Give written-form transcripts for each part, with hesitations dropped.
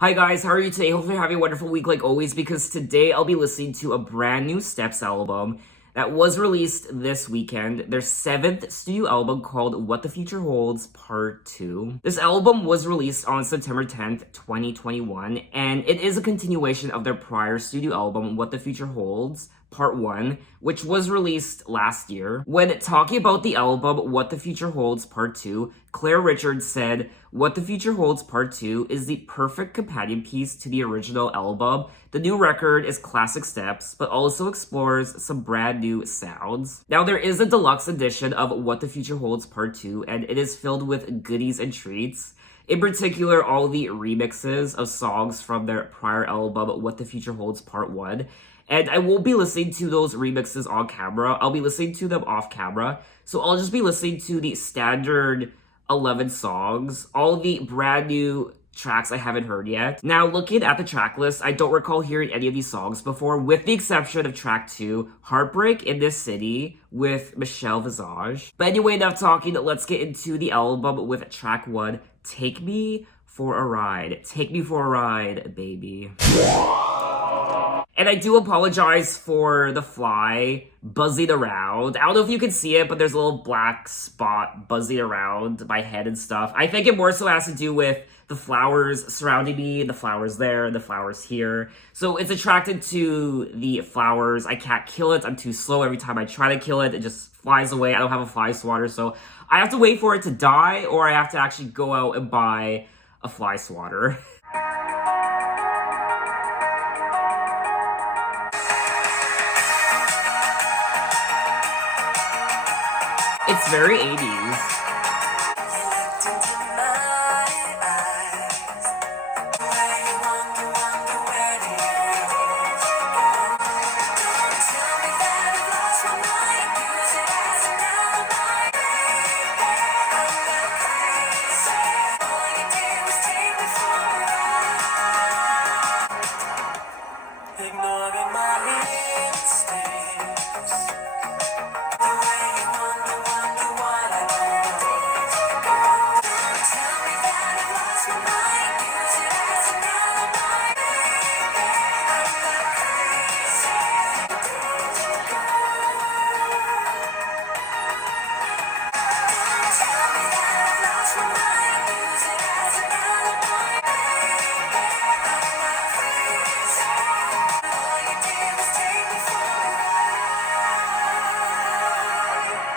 Hi guys, how are you today? Hopefully you're having a wonderful week like always, because today I'll be listening to a brand new Steps album that was released this weekend, their 7th studio album called What the Future Holds Part 2. This album was released on September 10th, 2021, and it is a continuation of their prior studio album, What the Future Holds Part 1, which was released last year. When talking about the album What the Future Holds Part 2, Claire Richards said, "What the Future Holds Part 2 is the perfect companion piece to the original album. The new record is classic Steps, but also explores some brand new sounds." Now, there is a deluxe edition of What the Future Holds Part 2, and it is filled with goodies and treats. In particular, all the remixes of songs from their prior album, What the Future Holds Part 1. And I won't be listening to those remixes on camera. I'll be listening to them off camera. So I'll just be listening to the standard 11 songs, all the brand new tracks I haven't heard yet. Now, looking at the track list, I don't recall hearing any of these songs before, with the exception of track 2, Heartbreak in This City with Michelle Visage. But anyway, enough talking, let's get into the album with track 1, Take Me for a Ride. Take me for a ride, baby. And I do apologize for the fly buzzing around. I don't know if you can see it, but there's a little black spot buzzing around my head and stuff. I think it more so has to do with the flowers surrounding me, the flowers there, the flowers here. So it's attracted to the flowers. I can't kill it. I'm too slow. Every time I try to kill it, it just flies away. I don't have a fly swatter, so I have to wait for it to die, or I have to actually go out and buy a fly swatter. It's very 80s.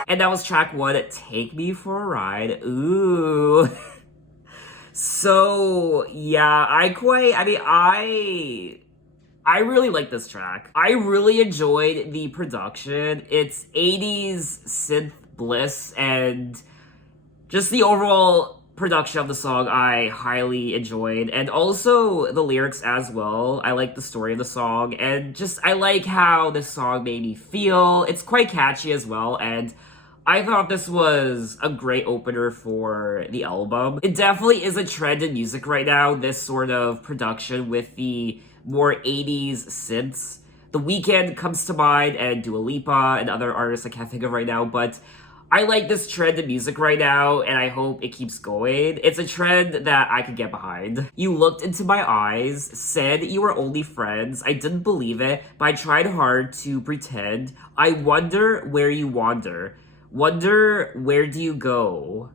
And that was track 1, Take Me for a Ride. Ooh. So, yeah, I really like this track. I really enjoyed the production. It's 80s synth bliss, and just the overall production of the song I highly enjoyed, and also the lyrics as well. I like the story of the song, and just I like how this song made me feel. It's quite catchy as well, and I thought this was a great opener for the album. It definitely is a trend in music right now, this sort of production with the more 80s synths. The Weeknd comes to mind, and Dua Lipa, and other artists I can't think of right now, but I like this trend in music right now, and I hope it keeps going. It's a trend that I could get behind. You looked into my eyes, said you were only friends. I didn't believe it, but I tried hard to pretend. I wonder where you wander. Wonder, where do you go?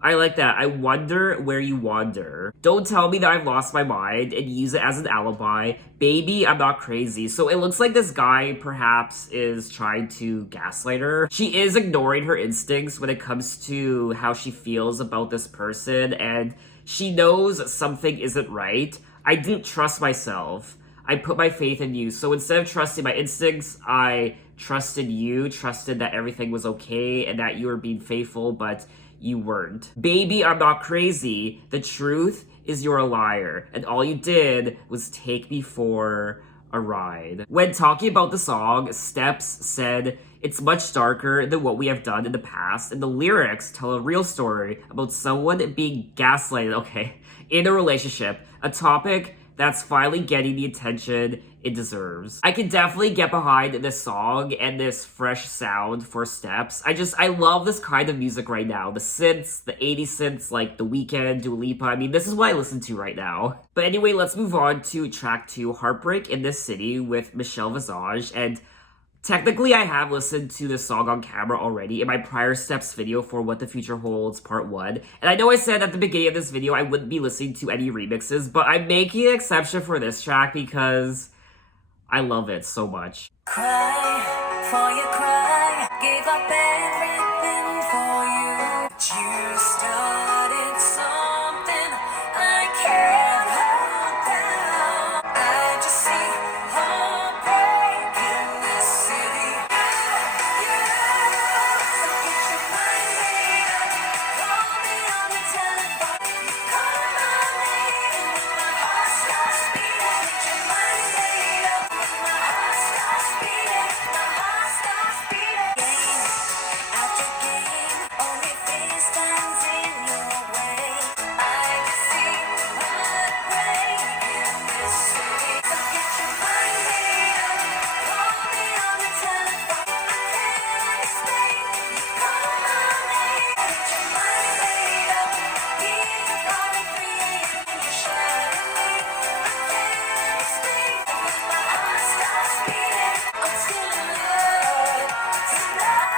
I like that. I wonder where you wander. Don't tell me that I've lost my mind and use it as an alibi. Baby, I'm not crazy. So it looks like this guy perhaps is trying to gaslight her. She is ignoring her instincts when it comes to how she feels about this person, and she knows something isn't right. I didn't trust myself. I put my faith in you. So instead of trusting my instincts, I trusted you, trusted that everything was okay and that you were being faithful, but you weren't. Baby, I'm not crazy. The truth is you're a liar, and all you did was take me for a ride. When talking about the song, Steps said, "It's much darker than what we have done in the past, and the lyrics tell a real story about someone being gaslighted," okay, in a relationship, a topic that's finally getting the attention it deserves. I can definitely get behind this song and this fresh sound for Steps. I love this kind of music right now. The synths, the 80s synths, like The Weeknd, Dua Lipa. I mean, this is what I listen to right now. But anyway, let's move on to track 2, Heartbreak in This City with Michelle Visage. And technically, I have listened to this song on camera already in my prior Steps video for What the Future Holds Part 1. And I know I said at the beginning of this video I wouldn't be listening to any remixes, but I'm making an exception for this track because I love it so much. Cry for you, cry. Gave up everything for you. But you started something I can't hold down. I just see heartbreak in this city. So get your mind made up. Call me on the telephone. Call my name and my heart starts beating. Get your mind made up. My heart starts beating. My heart starts beating. Game after game, only FaceTime's in your way. I just see heartbreak in this city. So get your mind made up. Call me on the telephone. I can't explain. Call my name. Get your mind made up. Keep calling 3 a.m. and you're shouting me. I can't explain. My heart starts beating. I'm still in love tonight.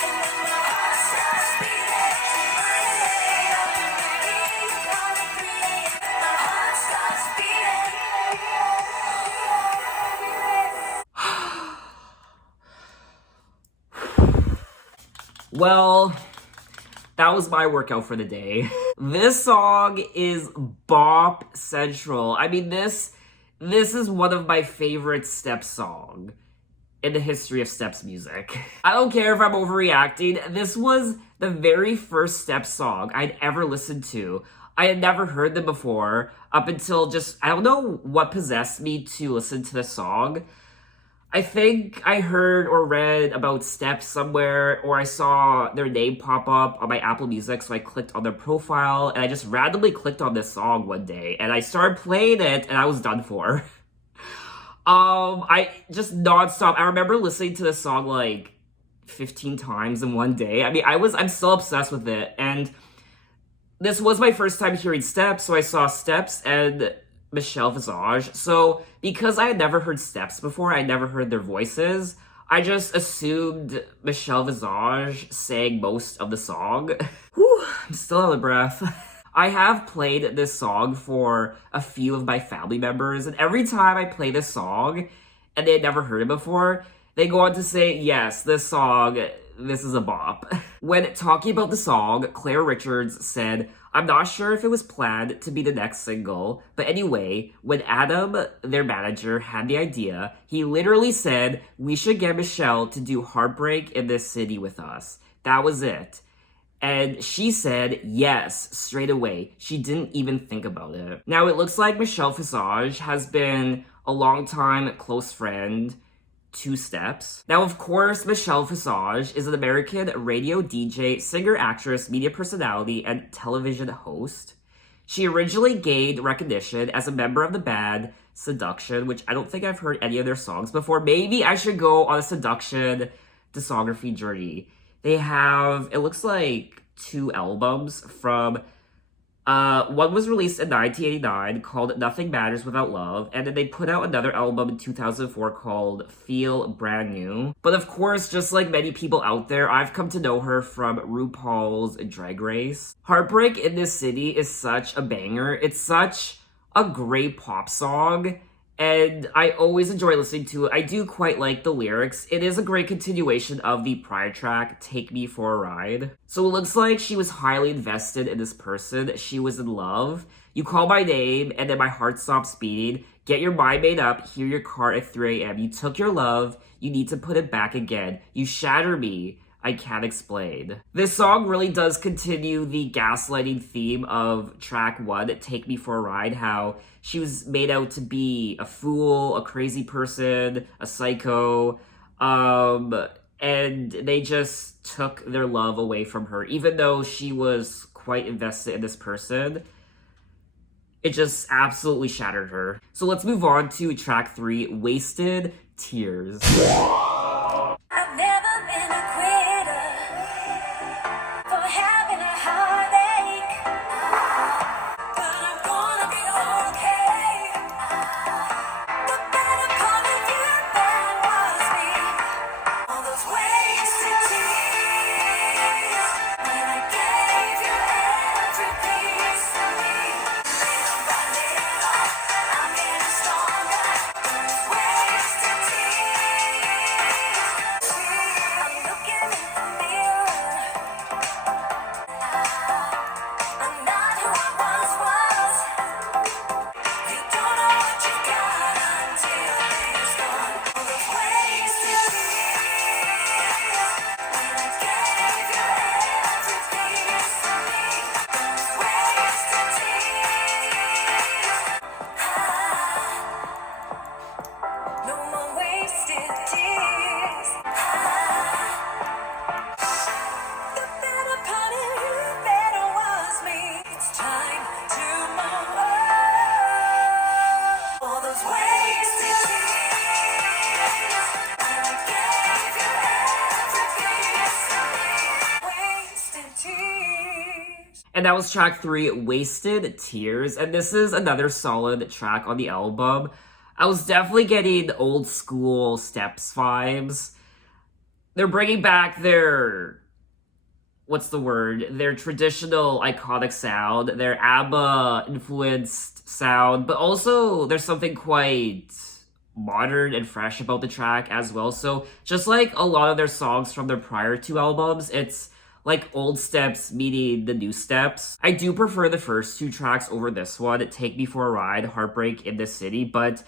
And when my heart starts beating, my mind made up. Keep calling 3 a.m. My heart starts beating. Well, that was my workout for the day. This song is bop central. I mean, this is one of my favorite Steps songs in the history of Steps music. I don't care if I'm overreacting. This was the very first Steps song I'd ever listened to. I had never heard them before up until just, I don't know what possessed me to listen to the song. I think I heard or read about Steps somewhere, or I saw their name pop up on my Apple Music, so I clicked on their profile, and I just randomly clicked on this song one day, and I started playing it, and I was done for. I just nonstop. I remember listening to this song like 15 times in one day. I mean, I'm still obsessed with it, and this was my first time hearing Steps, so I saw Steps and Michelle Visage. So because I had never heard Steps before, I never heard their voices, I just assumed Michelle Visage sang most of the song. Whew, I'm still out of breath. I have played this song for a few of my family members, and every time I play this song and they had never heard it before, they go on to say, yes, this song, this is a bop. When talking about the song, Claire Richards said, I'm not sure if it was planned to be the next single, but anyway, when Adam, their manager, had the idea, he literally said, we should get Michelle to do Heartbreak in This City with us. That was it. And she said yes straight away. She didn't even think about it. Now, it looks like Michelle Visage has been a long-time close friend to Steps. Now, of course, Michelle Visage is an American radio DJ, singer, actress, media personality, and television host. She originally gained recognition as a member of the band Seduction, which I don't think I've heard any of their songs before. Maybe I should go on a Seduction discography journey. They have, it looks like 2 albums from, one was released in 1989 called Nothing Matters Without Love, and then they put out another album in 2004 called Feel Brand New. But of course, just like many people out there, I've come to know her from RuPaul's Drag Race. Heartbreak in This City is such a banger. It's such a great pop song, and I always enjoy listening to it. I do quite like the lyrics. It is a great continuation of the prior track, Take Me for a Ride. So it looks like she was highly invested in this person. She was in love. You call my name, and then my heart stops beating. Get your mind made up, hear your car at 3 a.m. You took your love, you need to put it back again. You shatter me, I can't explain. This song really does continue the gaslighting theme of track 1, Take Me for a Ride, how she was made out to be a fool, a crazy person, a psycho, and they just took their love away from her, even though she was quite invested in this person. It just absolutely shattered her. So let's move on to track 3, Wasted Tears. I've never been a quitter for having a heartache, but I'm gonna be okay. The better part of you that was me. All those wasted tears when I gave you every piece of me. Little by little, I'm getting stronger. Those wasted tears. I'm looking in the mirror. I'm not who I once was. You don't know what you got until it's gone. All those wasted tears when I gave you every piece of me. Those wasted tears. No more wasted tears. The better part of you better was me. It's time to move on. All those wasted tears when I gave you every piece of me. Wasted tears. And that was track 3, Wasted Tears. And this is another solid track on the album. I was definitely getting old school Steps vibes. They're bringing back their, what's the word? Their traditional iconic sound, their ABBA influenced sound, but also there's something quite modern and fresh about the track as well. So just like a lot of their songs from their prior 2 albums, it's like old Steps meeting the new Steps. I do prefer the first 2 tracks over this one, Take Me For a Ride, Heartbreak in the City, but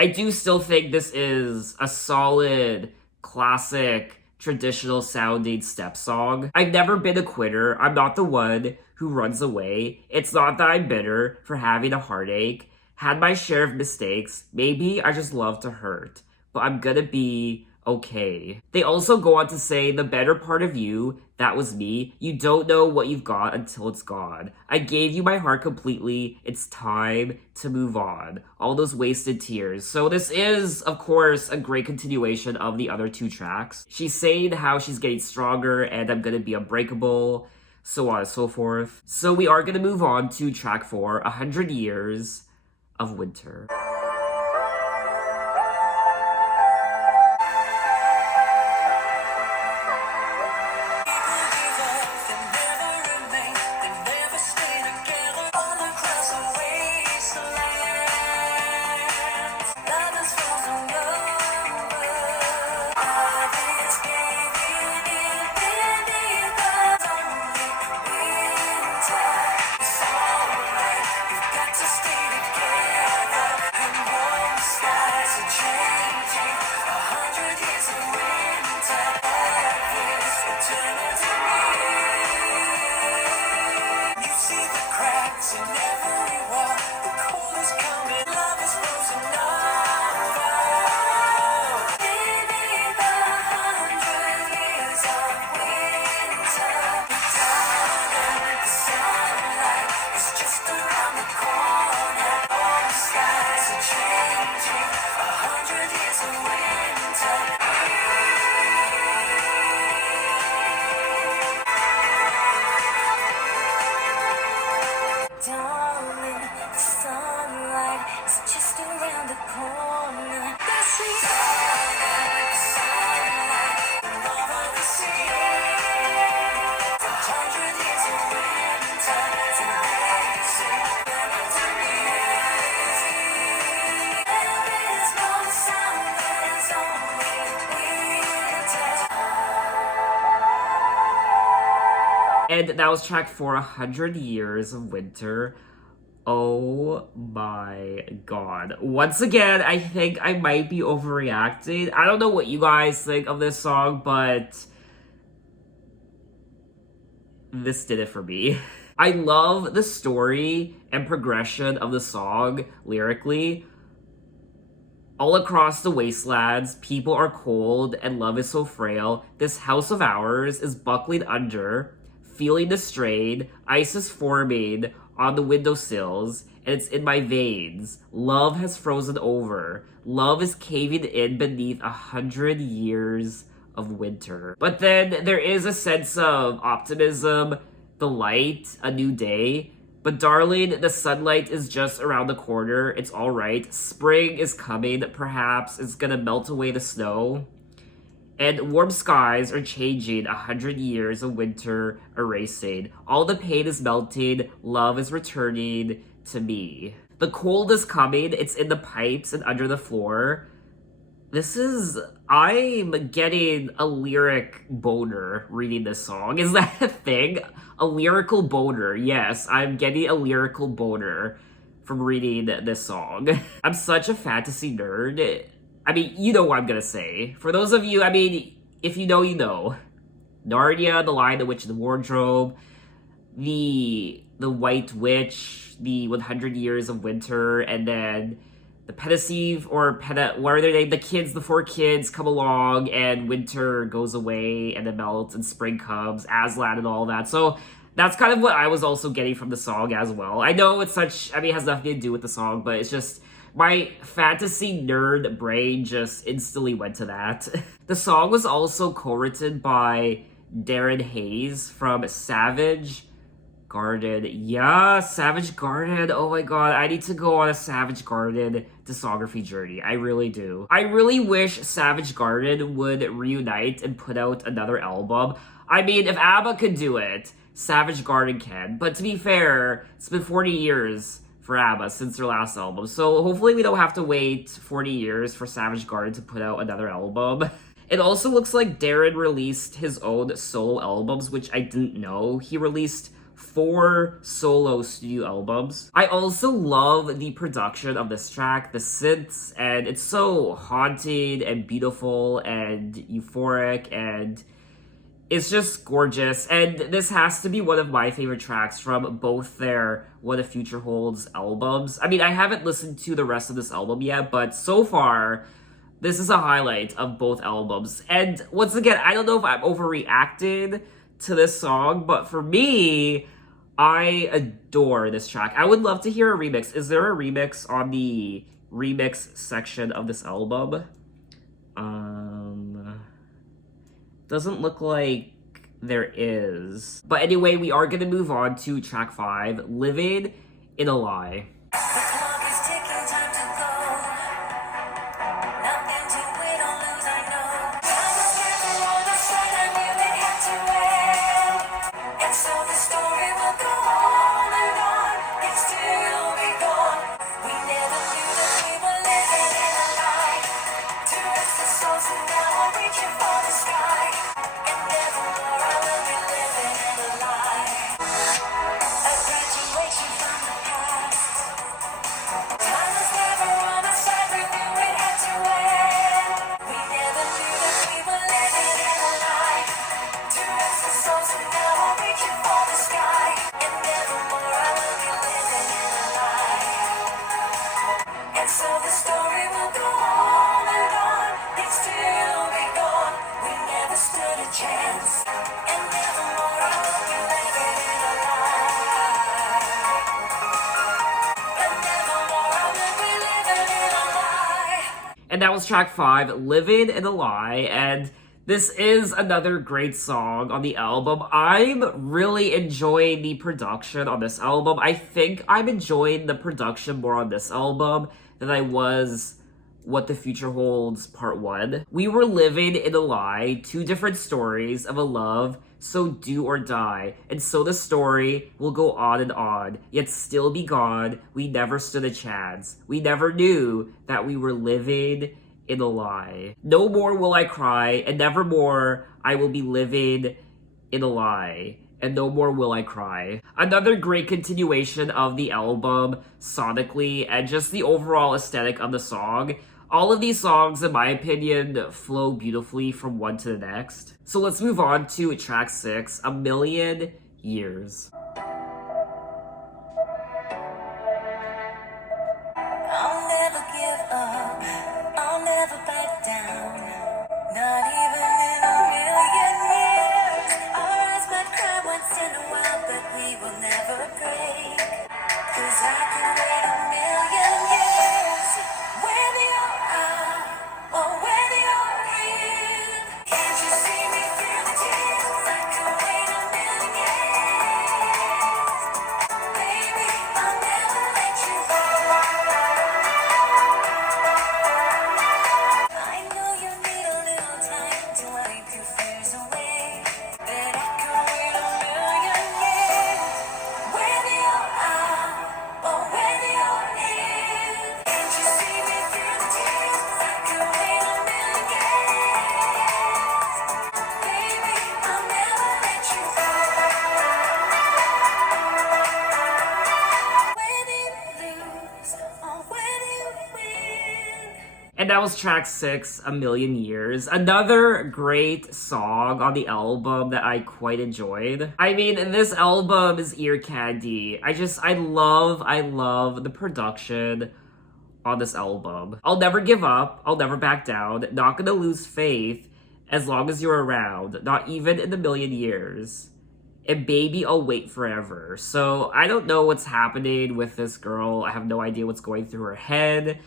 I do still think this is a solid, classic, traditional sounding Step song. I've never been a quitter. I'm not the one who runs away. It's not that I'm bitter for having a heartache. Had my share of mistakes. Maybe I just love to hurt. But I'm gonna be okay. They also go on to say, the better part of you, that was me. You don't know what you've got until it's gone. I gave you my heart completely. It's time to move on. All those wasted tears. So this is, of course, a great continuation of the other 2 tracks. She's saying how she's getting stronger and I'm gonna be unbreakable, so on and so forth. So we are gonna move on to track 4, 100 Years of Winter. Darling, the sunlight is just around the corner. The sunlight, over the sea. 100 years of winter, it's amazing. To me, there is no sound, there's only winter. And that was track 4, 100 Years of Winter. Oh my god. Once again, I think I might be overreacting. I don't know what you guys think of this song, but this did it for me. I love the story and progression of the song lyrically. All across the wastelands, people are cold and love is so frail. This house of ours is buckling under. feeling the strain, ice is forming on the windowsills, and it's in my veins. Love has frozen over. Love is caving in beneath 100 years of winter. But then there is a sense of optimism, the light, a new day. But darling, the sunlight is just around the corner. It's all right. Spring is coming. Perhaps it's gonna melt away the snow. And warm skies are changing 100 years of winter erasing. All the pain is melting. Love is returning to me. The cold is coming. It's in the pipes and under the floor. I'm getting a lyric boner reading this song. Is that a thing? A lyrical boner. Yes, I'm getting a lyrical boner from reading this song. I'm such a fantasy nerd. I mean, you know what I'm gonna say. For those of you, I mean, if you know, you know. Narnia, The Lion, the Witch, and the Wardrobe, the White Witch, the 100 Years of Winter, and then the Pensieve, or what are their names? The 4 kids come along, and winter goes away, and it melts, and spring comes, Aslan, and all that. So that's kind of what I was also getting from the song as well. I know it has nothing to do with the song, but it's just, my fantasy nerd brain just instantly went to that. The song was also co-written by Darren Hayes from Savage Garden. Yeah, Savage Garden. Oh my god, I need to go on a Savage Garden discography journey. I really do. I really wish Savage Garden would reunite and put out another album. I mean, if ABBA could do it, Savage Garden can. But to be fair, it's been 40 years for ABBA since their last album. So hopefully we don't have to wait 40 years for Savage Garden to put out another album. It also looks like Darren released his own solo albums, which I didn't know. He released 4 solo studio albums. I also love the production of this track, the synths, and it's so haunting and beautiful and euphoric, and it's just gorgeous. And this has to be one of my favorite tracks from both their What the Future Holds albums. I mean, I haven't listened to the rest of this album yet, but so far, this is a highlight of both albums. And once again, I don't know if I'm overreacted to this song, but for me, I adore this track. I would love to hear a remix. Is there a remix on the remix section of this album? Doesn't look like there is. But anyway, we are gonna move on to track 5, Livid in a Lie. The clock is ticking, time to go. Nothing to win or lose, I know. Time was never on our side, I knew it had to end. And so the story will go on and on. It's still be gone. We never knew that we were living in a lie. To rest the souls and now I'm reaching for the sky. And nevermore I will be living in a lie. A graduation from the past. Time was never on our side, we knew it had to end. We never knew that we were living in a lie. To rest the souls and now I'm reaching for the sky. And nevermore I will be living in a lie. And so the story will go on and on. It's still be gone. We never stood a chance. And nevermore I will be living in a lie. And nevermore I will be living in a lie. And that was track 5, Livid in a Lie. And this is another great song on the album. I'm really enjoying the production on this album. I think I'm enjoying the production more on this album than I was What the Future Holds Part 1. We were living in a lie, 2 different stories of a love, so do or die. And so the story will go on and on, yet still be gone. We never stood a chance. We never knew that we were living in a lie. No more will I cry, and nevermore I will be living in a lie. And no more will I cry. Another great continuation of the album sonically and just the overall aesthetic of the song. All of these songs, in my opinion, flow beautifully from one to the next. So let's move on to track 6, A Million Years. I'll never give up, I'll never back down. Not even in a million years. Our eyes might cry once in a And that was track 6, A Million Years. Another great song on the album that I quite enjoyed. I mean, this album is ear candy. I love the production on this album. I'll never give up. I'll never back down. Not gonna lose faith as long as you're around. Not even in a million years. And baby, I'll wait forever. So I don't know what's happening with this girl. I have no idea what's going through her head.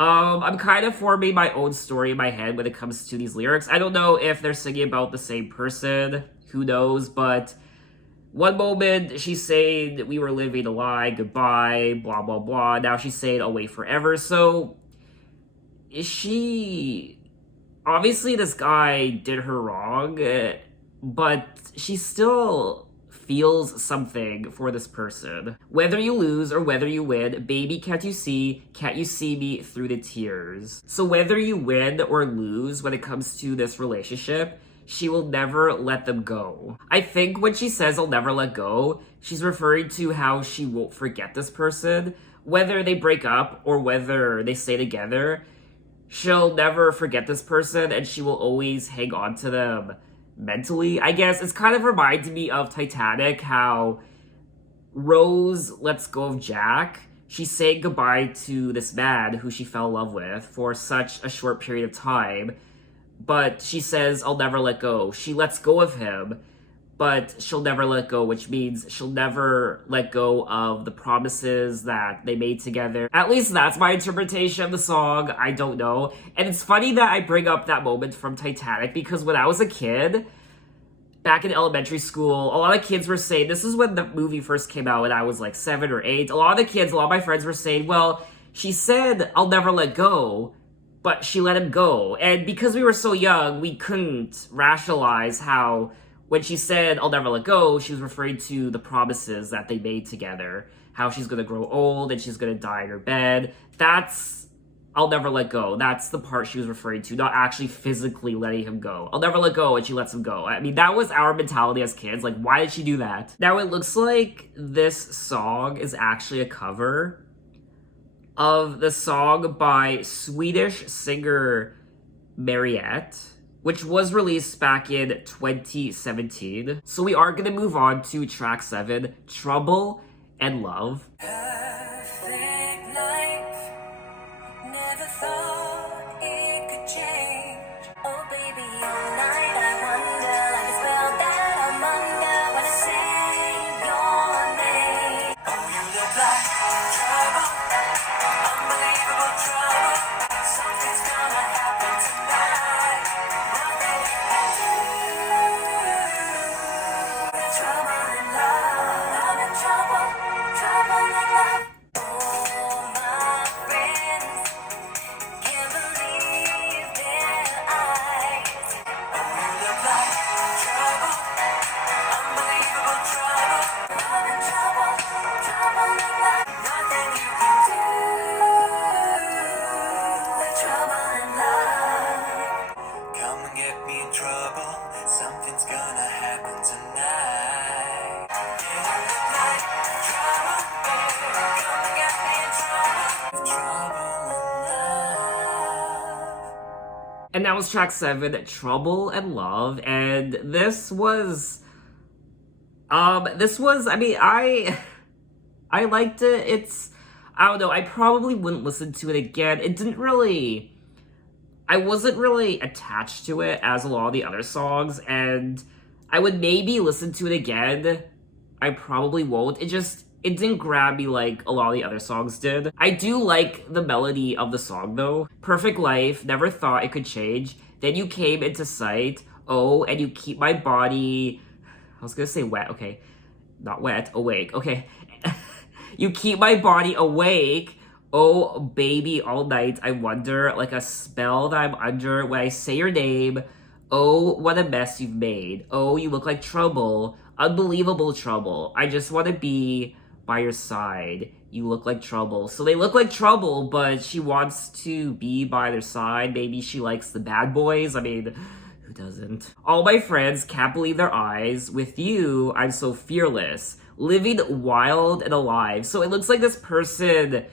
I'm kind of forming my own story in my head when it comes to these lyrics. I don't know if they're singing about the same person. Who knows? But one moment she's saying we were living a lie, goodbye, blah, blah, blah. Now she's saying I'll wait forever. So is she... Obviously this guy did her wrong, but she still feels something for this person. Whether you lose or whether you win, baby, can't you see me through the tears? So whether you win or lose when it comes to this relationship, she will never let them go. I think when she says I'll never let go, she's referring to how she won't forget this person. Whether they break up or whether they stay together, she'll never forget this person and she will always hang on to them mentally, I guess. It's kind of reminded me of Titanic, how Rose lets go of Jack. She's saying goodbye to this man who she fell in love with for such a short period of time, but she says, I'll never let go. She lets go of him, but she'll never let go, which means she'll never let go of the promises that they made together. At least that's my interpretation of the song. I don't know. And it's funny that I bring up that moment from Titanic because when I was a kid, back in elementary school, a lot of kids were saying, this is when the movie first came out and I was like 7 or 8. A lot of my friends were saying, well, she said, I'll never let go, but she let him go. And because we were so young, we couldn't rationalize how when she said, I'll never let go, she was referring to the promises that they made together. How she's gonna grow old and she's gonna die in her bed. That's I'll never let go. That's the part she was referring to, not actually physically letting him go. I'll never let go, and she lets him go. I mean, that was our mentality as kids. Like, why did she do that? Now, it looks like this song is actually a cover of the song by Swedish singer Mariette, which was released back in 2017. So we are gonna move on to track 7, Trouble and Love. Perfect life, never thought it could change. Oh baby, all night I wonder, like a spell that I'm under when I say your name. Oh, you look like trouble, unbelievable trouble. Something's gonna happen tonight. Nothing you can do. Trouble and love, love and trouble, trouble and love. Oh, my friends can't believe their eyes. Oh, you look like trouble, unbelievable trouble. Love and trouble, trouble and love. Nothing you can do. Trouble and love. Come and get me in trouble. Something's gonna happen tonight. Yeah, you look like trouble. Come and get me in trouble. Trouble and love. And that was track 7, Trouble and Love. And this was, I mean, I liked it. I don't know, I probably wouldn't listen to it again. I wasn't really attached to it as a lot of the other songs, and I would maybe listen to it again. I probably won't. It didn't grab me like a lot of the other songs did. I do like the melody of the song though. Perfect life, never thought it could change. Then you came into sight. Oh, and you keep my body... I was gonna say wet, okay. Not wet, awake, okay. You keep my body awake. Oh, baby, all night I wonder, like a spell that I'm under when I say your name. Oh, what a mess you've made. Oh, you look like trouble. Unbelievable trouble. I just want to be by your side. You look like trouble. So they look like trouble, but she wants to be by their side. Maybe she likes the bad boys. I mean, who doesn't? All my friends can't believe their eyes. With you, I'm so fearless. Living wild and alive. So it looks like this person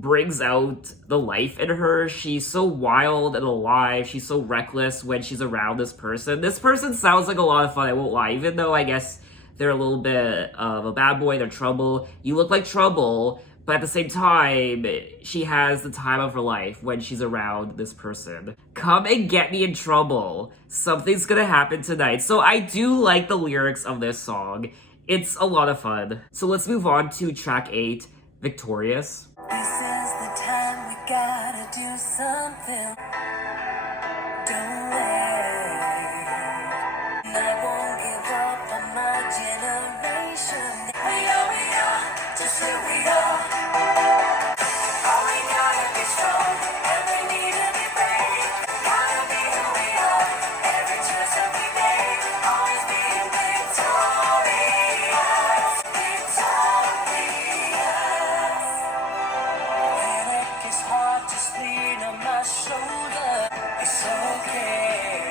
brings out the life in her. She's so wild and alive. She's so reckless when she's around this person. This person sounds like a lot of fun, I won't lie. Even though I guess they're a little bit of a bad boy, they're trouble. You look like trouble, but at the same time, she has the time of her life when she's around this person. Come and get me in trouble. Something's gonna happen tonight. So I do like the lyrics of this song. It's a lot of fun. So let's move on to track 8, Victorious. This is the time we gotta do something. Don't wait. And I won't give up on my generation. We are, just who we are. All we gotta be strong, and we need to be brave. Gotta be who we are. Every choice that we make, always be victorious. Victorious. Panic is hard, just lean on my shoulder. It's okay.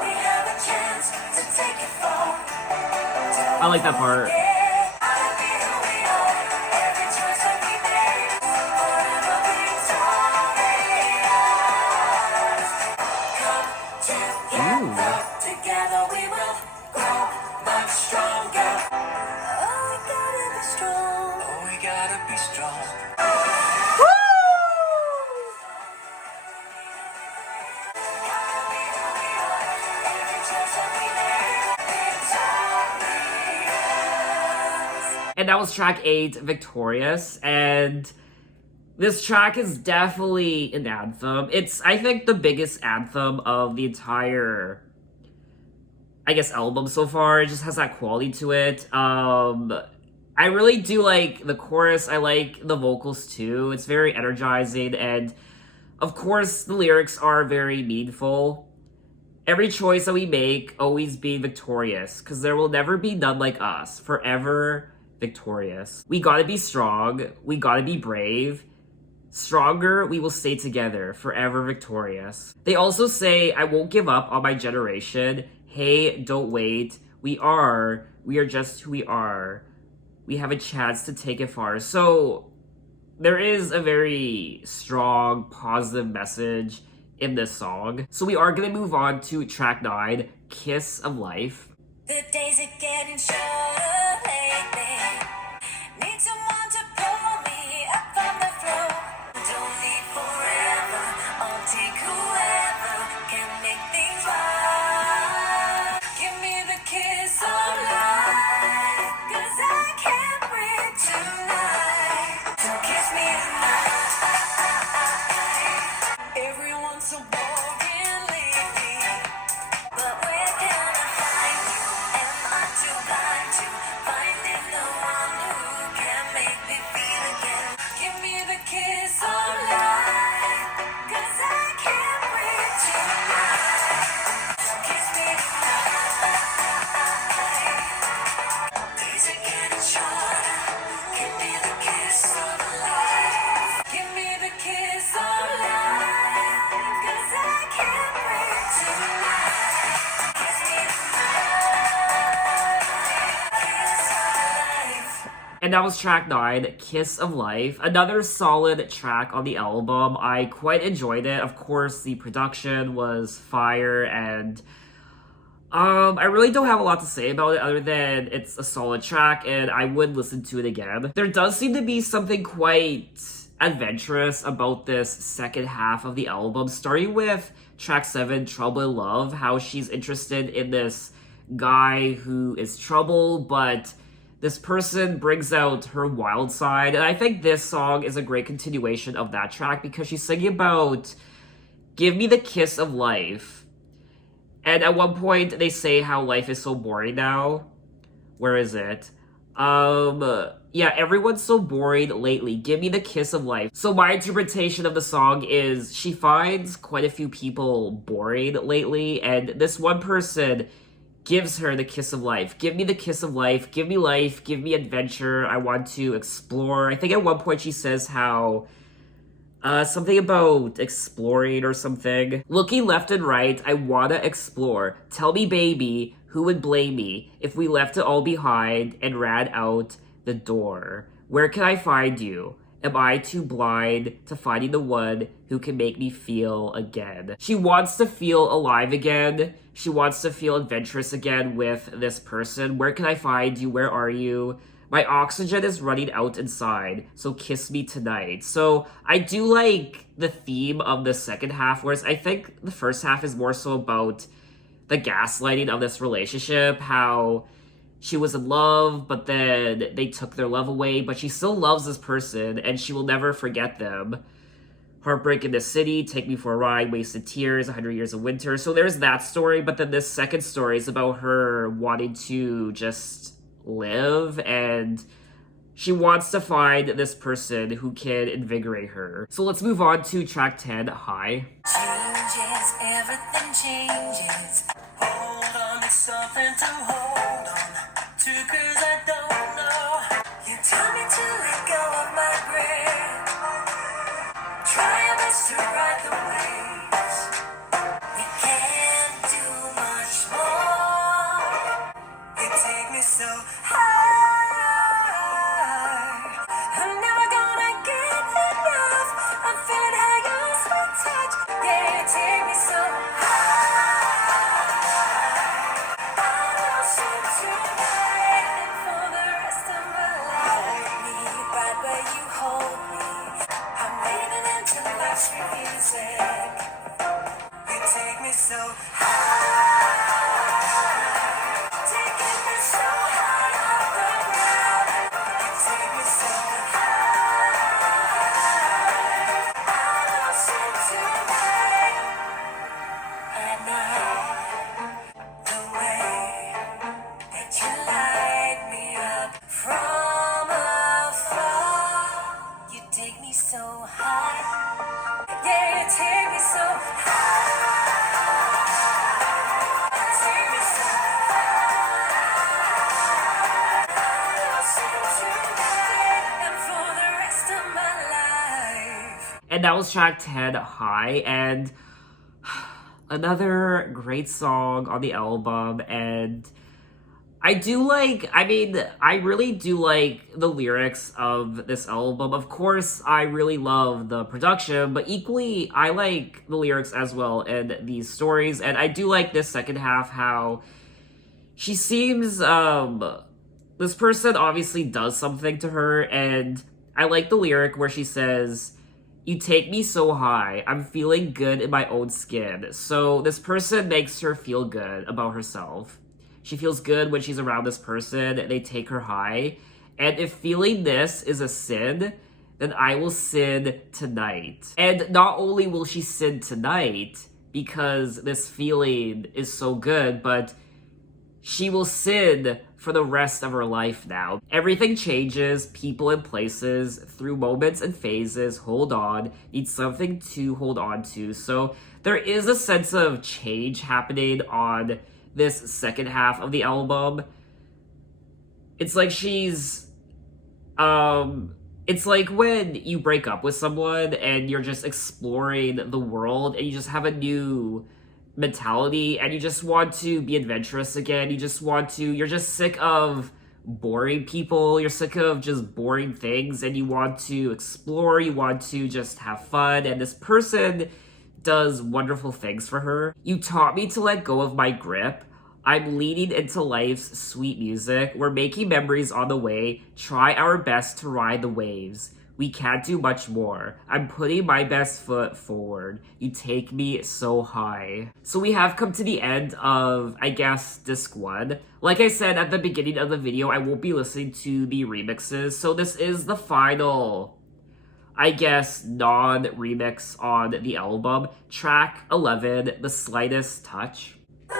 We have a chance to take it far. I like that part. Gotta be who we are. Every choice that we make, forever victorious. Come together, together we will grow much stronger. Oh, we gotta be strong. Oh, we gotta be strong. And that was track 8, Victorious. And this track is definitely an anthem. It's, I think, the biggest anthem of the entire, I guess, album so far. It just has that quality to it. I really do like the chorus. I like the vocals too. It's very energizing. And of course, the lyrics are very meaningful. Every choice that we make, always be victorious. Because there will never be none like us. Forever victorious. We gotta be strong. We gotta be brave. Stronger, we will stay together. Forever victorious. They also say, I won't give up on my generation. Hey, don't wait. We are just who we are. We have a chance to take it far. So, there is a very strong, positive message in this song. So we are gonna move on to track 9, Kiss of Life. The days are getting shorter lately. Need someone to pull me up from the floor. Don't need forever. I'll take whoever can make things right. Give me the kiss of life, 'cause I can't wait tonight. So kiss me tonight. Everyone's so boring lately. But where can I find you? Am I too blind to finding the one who can make me feel again? Give me the kiss of life, 'cause I can't wait tonight. Kiss me tonight. Days are getting shorter. Give me the kiss of life. Give me the kiss of life, 'cause I can't wait tonight. Kiss me tonight. Kiss of life. And that was track 9, Kiss of Life. Another solid track on the album. I quite enjoyed it. Of course, the production was fire, and I really don't have a lot to say about it other than it's a solid track and I would listen to it again. There does seem to be something quite adventurous about this second half of the album, starting with track 7, Trouble in Love, how she's interested in this guy who is trouble, but this person brings out her wild side. And I think this song is a great continuation of that track because she's singing about give me the kiss of life. And at one point, they say how life is so boring now. Where is it? Yeah, everyone's so boring lately. Give me the kiss of life. So my interpretation of the song is she finds quite a few people boring lately, and this one person gives her the kiss of life. Give me the kiss of life. Give me life. Give me adventure. I want to explore. I think at one point she says how something about exploring or something. Looking left and right, I wanna explore. Tell me, baby, who would blame me if we left it all behind and ran out the door? Where can I find you? Am I too blind to finding the one who can make me feel again? She wants to feel alive again. She wants to feel adventurous again with this person. Where can I find you? Where are you? My oxygen is running out inside, so kiss me tonight. So I do like the theme of the second half, whereas I think the first half is more so about the gaslighting of this relationship, how she was in love, but then they took their love away, but she still loves this person and she will never forget them. Heartbreak in the City, Take Me for a Ride, Wasted Tears, 100 Years of Winter. So there's that story, but then this second story is about her wanting to just live, and she wants to find this person who can invigorate her. So let's move on to track 10, High. Changes, everything changes. Hold on to something to hold on to, 'cause I don't know. You tell me to let go of my grip. Try your best to ride the waves. We can't do much more. You take me so high. I'm never gonna get enough. I'm feeling how your sweet touch. Yeah, you take me so high. I lost you tonight and for the rest of my life. Hold me right where you hold me. I'm leaning into life's music. You take me so high. Taking me so high off the ground. You take me so high. I lost you tonight. And the way that you light me up from afar. You take me so high. Yeah, you take me so high. Take me so high. Lost you tonight and for the rest of my life. And that was track 10, High, and another great song on the album. And I really do like the lyrics of this album. Of course, I really love the production, but equally, I like the lyrics as well and these stories. And I do like this second half, how she seems, this person obviously does something to her, and I like the lyric where she says, "You take me so high, I'm feeling good in my own skin." So this person makes her feel good about herself. She feels good when she's around this person. They take her high. And if feeling this is a sin, then I will sin tonight. And not only will she sin tonight because this feeling is so good, but she will sin for the rest of her life now. Everything changes, people and places, through moments and phases. Hold on, need something to hold on to. So there is a sense of change happening on this second half of the album. It's like it's like when you break up with someone and you're just exploring the world and you just have a new mentality and you just want to be adventurous again. You're just sick of boring people. You're sick of just boring things and you want to explore. You want to just have fun. And this person does wonderful things for her. You taught me to let go of my grip. I'm leaning into life's sweet music. We're making memories on the way. Try our best to ride the waves. We can't do much more. I'm putting my best foot forward. You take me so high. So we have come to the end of, I guess, disc 1. Like I said at the beginning of the video, I won't be listening to the remixes. So this is the final, I guess, non-remix on the album. Track 11, The Slightest Touch. The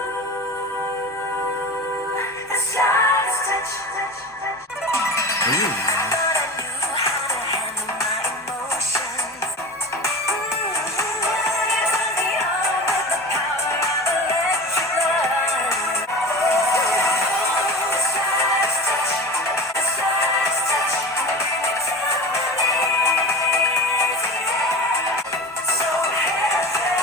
slightest touch. I knew how to handle my emotions. You turned me on with the power of electric love. The slightest touch. The slightest touch. So heavy.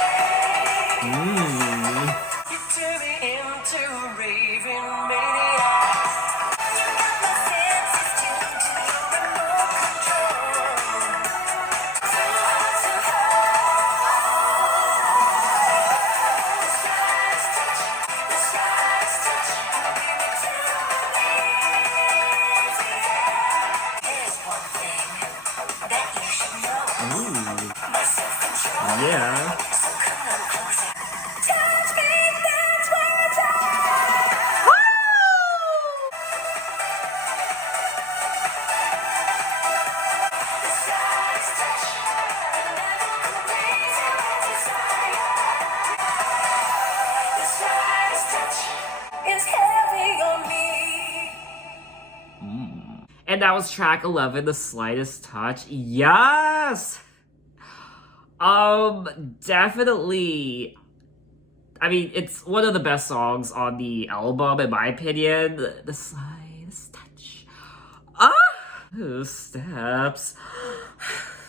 You turn me into a raving maniac. You got my senses tuned to your Yeah. So come on closer. Touch me, that's where it's at. Woo! The slightest touch, never complete your desire. The slightest touch is heavy on me. And that was track 11, The Slightest Touch. Yes! Definitely. I mean, it's one of the best songs on the album, in my opinion. The Slightest Touch. Steps.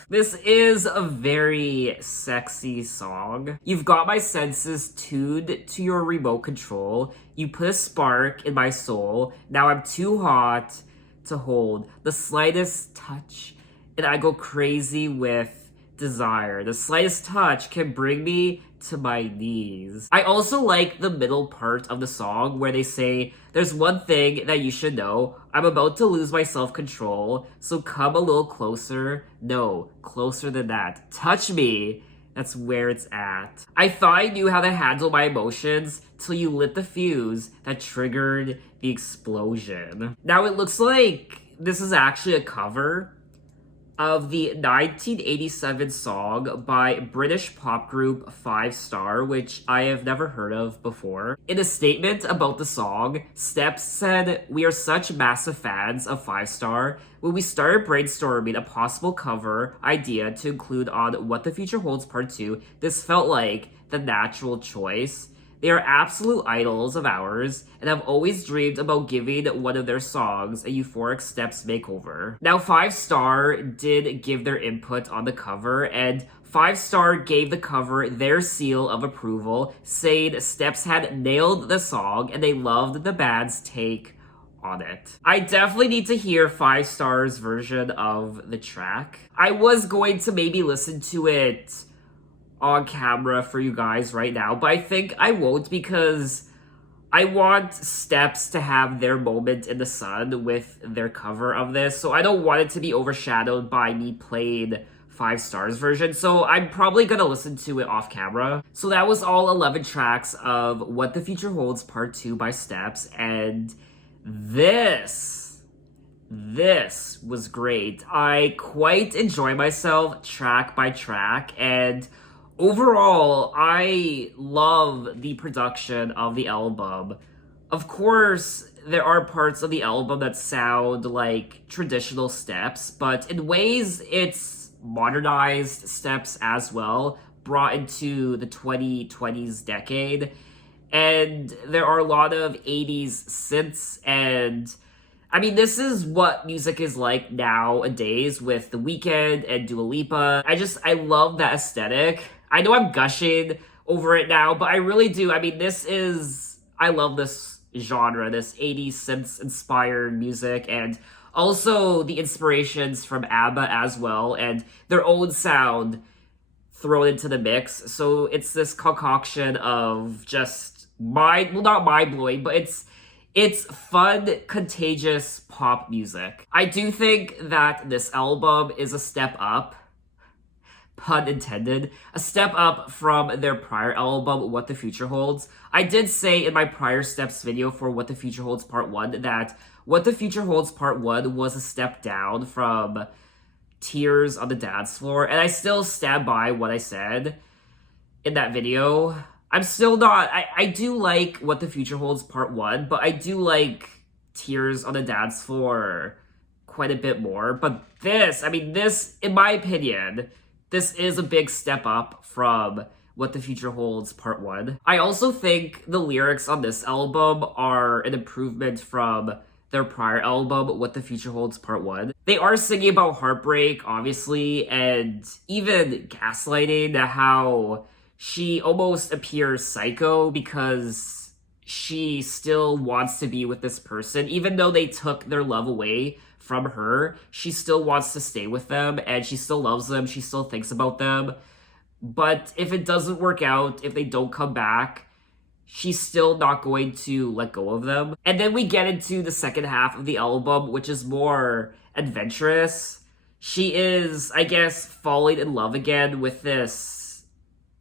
This is a very sexy song. You've got my senses tuned to your remote control. You put a spark in my soul. Now I'm too hot to hold. The slightest touch, and I go crazy with desire. The slightest touch can bring me to my knees. I also like the middle part of the song where they say, there's one thing that you should know. I'm about to lose my self-control, so come a little closer. No, closer than that. Touch me. That's where it's at. I thought I knew how to handle my emotions till you lit the fuse that triggered the explosion. Now it looks like this is actually a cover of the 1987 song by British pop group 5 Star, which I have never heard of before. In a statement about the song, Steps said, "We are such massive fans of 5 Star. When we started brainstorming a possible cover idea to include on What the Future Holds Part 2, this felt like the natural choice. They are absolute idols of ours, and have always dreamed about giving one of their songs a euphoric Steps makeover." Now, 5 Star did give their input on the cover, and 5 Star gave the cover their seal of approval, saying Steps had nailed the song and they loved the band's take on it. I definitely need to hear 5 Star's version of the track. I was going to maybe listen to it on camera for you guys right now, but I think I won't because I want Steps to have their moment in the sun with their cover of this, so I don't want it to be overshadowed by me playing 5 Stars version, so I'm probably gonna listen to it off camera. So that was all 11 tracks of What the Future Holds Part 2 by Steps, and this was great. I quite enjoy myself track by track, and overall, I love the production of the album. Of course, there are parts of the album that sound like traditional Steps, but in ways it's modernized Steps as well, brought into the 2020s decade. And there are a lot of 80s synths, and I mean, this is what music is like nowadays with The Weeknd and Dua Lipa. I love that aesthetic. I know I'm gushing over it now, but I really do. I mean, I love this genre, this 80s synths inspired music, and also the inspirations from ABBA as well, and their own sound thrown into the mix. So it's this concoction of just not mind-blowing, but it's fun, contagious pop music. I do think that this album is a step up, pun intended, a step up from their prior album, What the Future Holds. I did say in my prior Steps video for What the Future Holds Part 1 that What the Future Holds Part 1 was a step down from Tears on the Dance Floor, and I still stand by what I said in that video. I'm still not, I do like What the Future Holds Part 1, but I do like Tears on the Dance Floor quite a bit more. But this, in my opinion, this is a big step up from What the Future Holds Part 1. I also think the lyrics on this album are an improvement from their prior album, What the Future Holds Part 1. They are singing about heartbreak, obviously, and even gaslighting, how she almost appears psycho because she still wants to be with this person. Even though they took their love away from her, she still wants to stay with them, and she still loves them, she still thinks about them. But if it doesn't work out, if they don't come back, she's still not going to let go of them. And then we get into the second half of the album, which is more adventurous. She is, I guess, falling in love again with this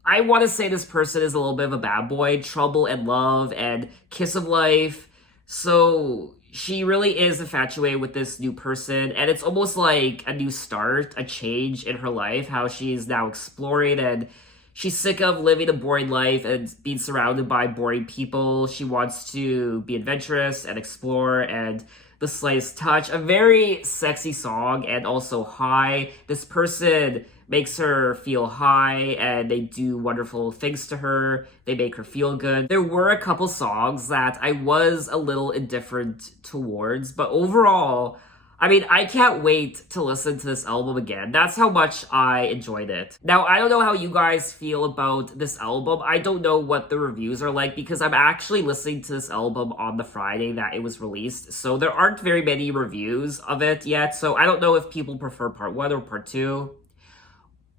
I want to say this person is a little bit of a bad boy, trouble and love and kiss of life. So she really is infatuated with this new person, and it's almost like a new start, a change in her life, how she's now exploring and she's sick of living a boring life and being surrounded by boring people. She wants to be adventurous and explore and the slightest touch. A very sexy song and also high. This person makes her feel high and they do wonderful things to her. They make her feel good. There were a couple songs that I was a little indifferent towards, but overall, I mean, I can't wait to listen to this album again. That's how much I enjoyed it. Now, I don't know how you guys feel about this album. I don't know what the reviews are like because I'm actually listening to this album on the Friday that it was released. So there aren't very many reviews of it yet. So I don't know if people prefer part 1 or part 2.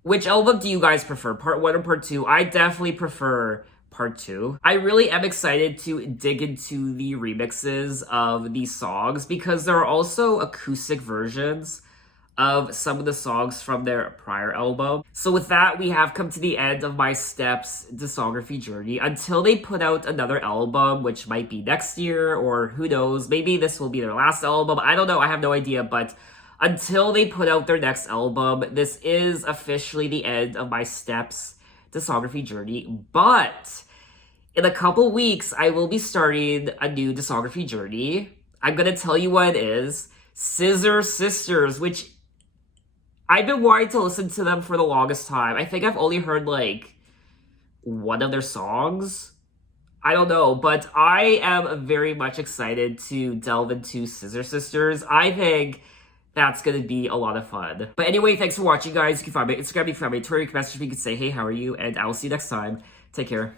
Which album do you guys prefer, part 1 or part 2? I definitely prefer part 2. I really am excited to dig into the remixes of these songs because there are also acoustic versions of some of the songs from their prior album. So with that, we have come to the end of my Steps discography journey until they put out another album, which might be next year or who knows, maybe this will be their last album. I don't know, I have no idea, but until they put out their next album, this is officially the end of my Steps discography journey. But in a couple weeks, I will be starting a new discography journey. I'm gonna tell you what it is. Scissor Sisters, which I've been wanting to listen to them for the longest time. I think I've only heard like one of their songs. I don't know, but I am very much excited to delve into Scissor Sisters. I think that's gonna be a lot of fun. But anyway, thanks for watching, guys. You can find me on Instagram, you can find me on Twitter, you can message me, you can say, hey, how are you? And I will see you next time. Take care.